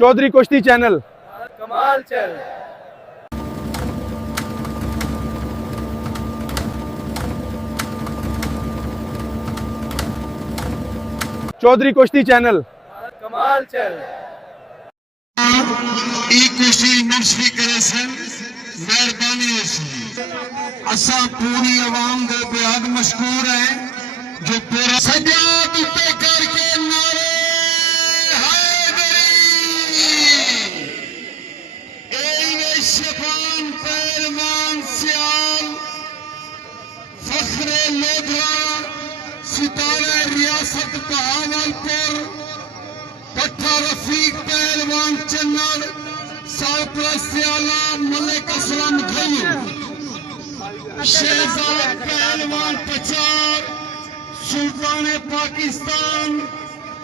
चौधरी कुश्ती चैनल कमाल चल। चौधरी कुश्ती चैनल कमाल चल। ई कुश्ती नर्सरी करे सन मेहरबानी असा पूरी आवाम दे बेहद मशहूर है जो पूरा सजाद पे करके नारे हैदरी शफान पहलवान सियाल फखरे लोधरा सितारा रियासत बहावलपुर पट्टा रफीक पहलवान चन्नड़ सरपरस्त आला मलिक असलम खय्यूम शहजाद पहलवान पचार सुल्तान पाकिस्तान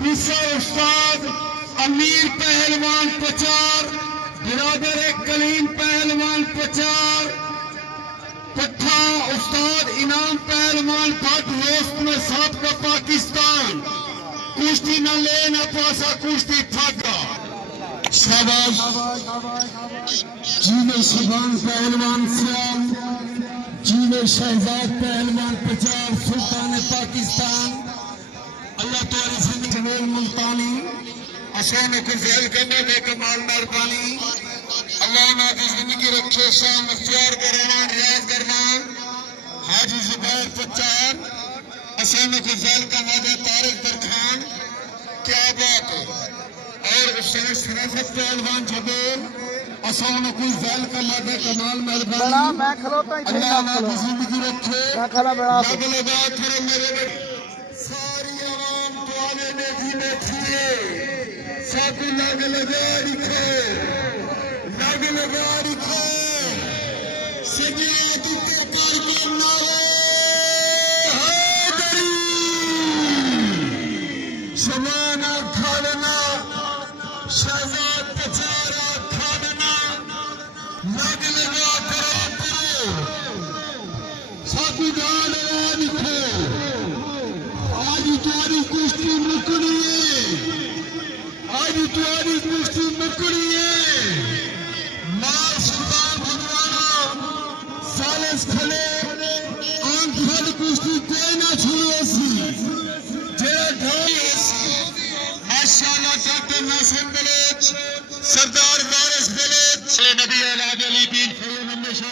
पिसा उस्ताद अमीर पहलवान पचार बिरादर कलीम पहलवान पचार पट्टा उस्ताद इनाम पहलवान भट्ट रोस्त में साबका पाकिस्तान कुश्ती न ले न पासा कुश्ती थाका शाबाश जीने शबान पहलवान सियाल जीने शहजाद पहलवान पचार सुल्तान पाकिस्तान अल्लाह तुम्हारी जिंदगी में मुल्तानी असान को जेल करने में कमाल मेहरबानी अल्लाह ने की जिंदगी रखे शाह मुख्तियार करना रियाज करना हाजी जुबैर पचार असान को जेल का वादे तारिक दरखान क्या बात है और उससे शराफत पहलवान जबेल असान कोई जेल का लादे कमाल मेहरबानी मैं खलोता ही अल्लाह ने जिंदगी रखे मैं खला बड़ा लगा थोड़े मेरे सारी आवाम दुआने में भी बैठी है सब लग लगा रखो सजिया तू करके नारे हैदरी शमाना खाना शहजाद पचारा खाना लग लगा करो साथी गाल लिखो आज तुम्हारी कुश्ती मुकड़ी है आज तुम्हारी कुश्ती मुकड़ी है मां सुल्तान भगवाना सालस खले आंख वाली कुश्ती कोई ना छुए सी जेड़ा ढोल माशाअल्लाह डॉक्टर नासिर बलोच सरदार वारिस बलोच नबी औलाद अली बीन फरूम हमेशा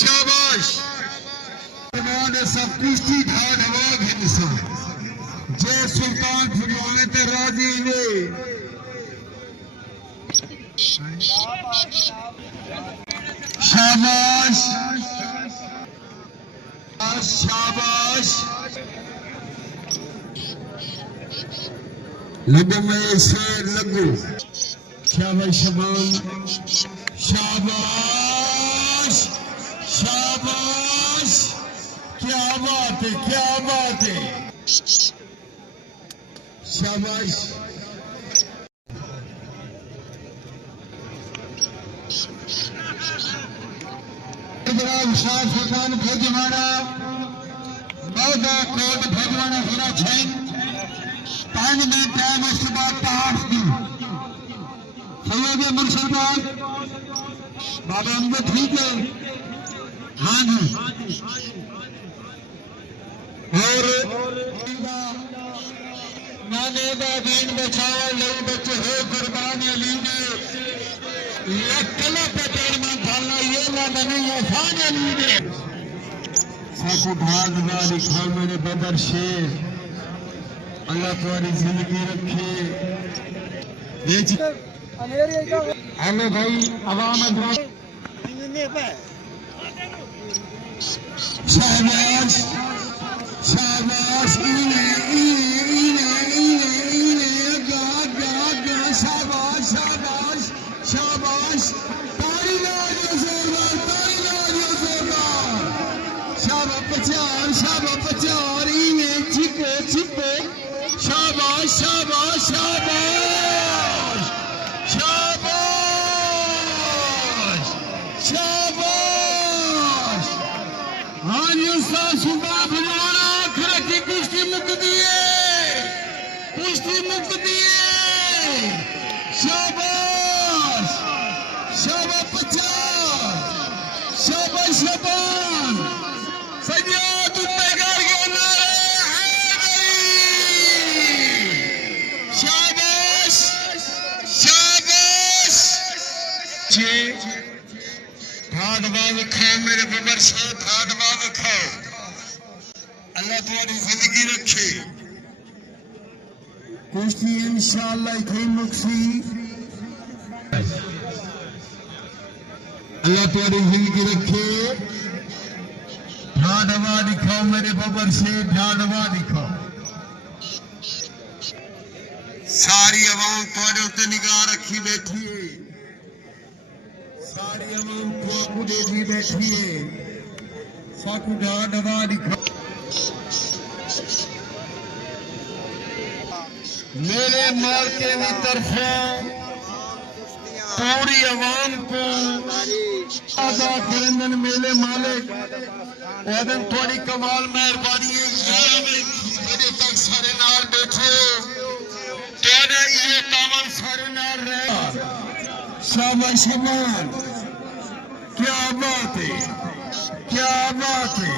शाबाश सब कुश्ती ढाड हवाग इंसान जय सुल्तान फरमाने ते राजी ने शाबाश शाबाश लगो में शेर लगो शाबाश शबान शाबाश शाबाश क्या बात है शाबाश शाह सुल्तान भगवाना मौदा कोट भगवाना हुरा छैन 5 मिनट टाइम उसके बाद ताश दी सैयद मुर्शिदाबाद बाबा अहमद ठीक है हाँ जी और नाने का दीन बचाओ लई बच्चे हो कुर्बान अली ने लकला पटेल में डालना ये ना नहीं आसान अली ने साकू भाग वाली खाल मेरे बदर शेर अल्लाह तुम्हारी जिंदगी रखे हेलो भाई आवाम शाबाश शाबाश इने गा शाबाश शाबाश शाबाश ताली मारियो जोरदार शाबाश इने छिपो शाबाश शाबाश शाबाश शाबाश शाबाश हाँ जी उस्ताद सुबह भगवाना खड़ा की कुश्ती मुक्त दिए शाबाश शाबाश 50 शाबाश शबान सैयद उन्नगर के नारे शाबाश शाबाश भागवाग खाओ मेरे बबर से भागवाग खाओ अल्लाह तुम्हारी जिंदगी रखे कुश्ती इंशाअल्लाह इतनी मुक्सी अल्लाह तुम्हारी जिंदगी रखे ढाडवा दिखाओ मेरे बबर से ढाडवा दिखाओ सारी आवाम तुम्हारे उत्ते निगाह रखी बैठी है सारी आवाम को देखी बैठी है साकू ढाडवा दिखाओ मेरे मालके की तरफों पूरी आवाम को अदा करंदन मेले मालिक ओदन थोड़ी कमाल मेहरबानी है 11 बजे तक सारे नाल बैठे तेरे ये तामन सारे नाल रहे शाबाश शबान क्या बात है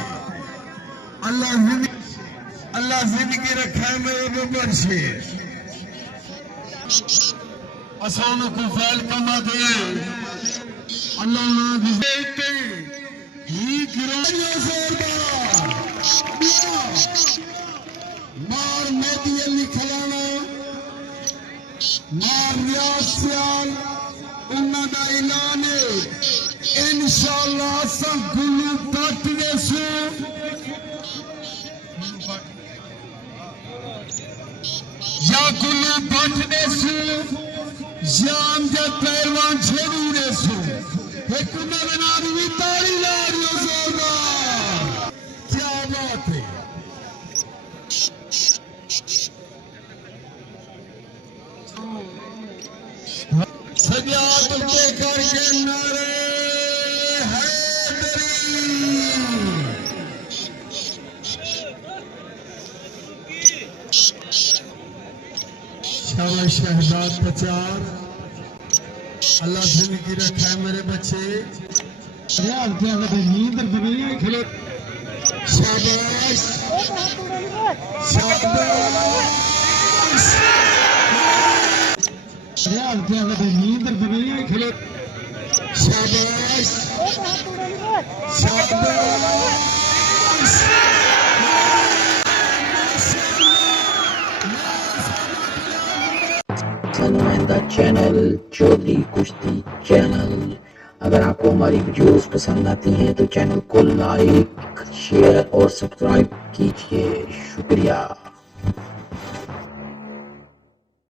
अल्लाह जिंदगी रखा है मेरे बबर से असानों को फैल कमा दे अल्लाह ना देते ही मार मोदी अली खलाना मार रियाज सियाल उन्ना दा ऐलान है इंशाअल्लाह सब गुल्लू पट देसो या गुल्लू पट देसो जाम जब पहलवान छेड़ू देसो एक बना दी ताली ला रही जोरदार क्या बात है सजाद के करके नारे शाबाश शहजाद प्रचार अल्लाह जिंदगी रखा है मेरे बच्चे नींद खिले शाबाश शाबाश नींद खिले शाबाश शाबाश नुमाइंदा चैनल चौधरी कुश्ती चैनल। अगर आपको हमारी वीडियोस पसंद आती हैं तो चैनल को लाइक शेयर और सब्सक्राइब कीजिए। शुक्रिया।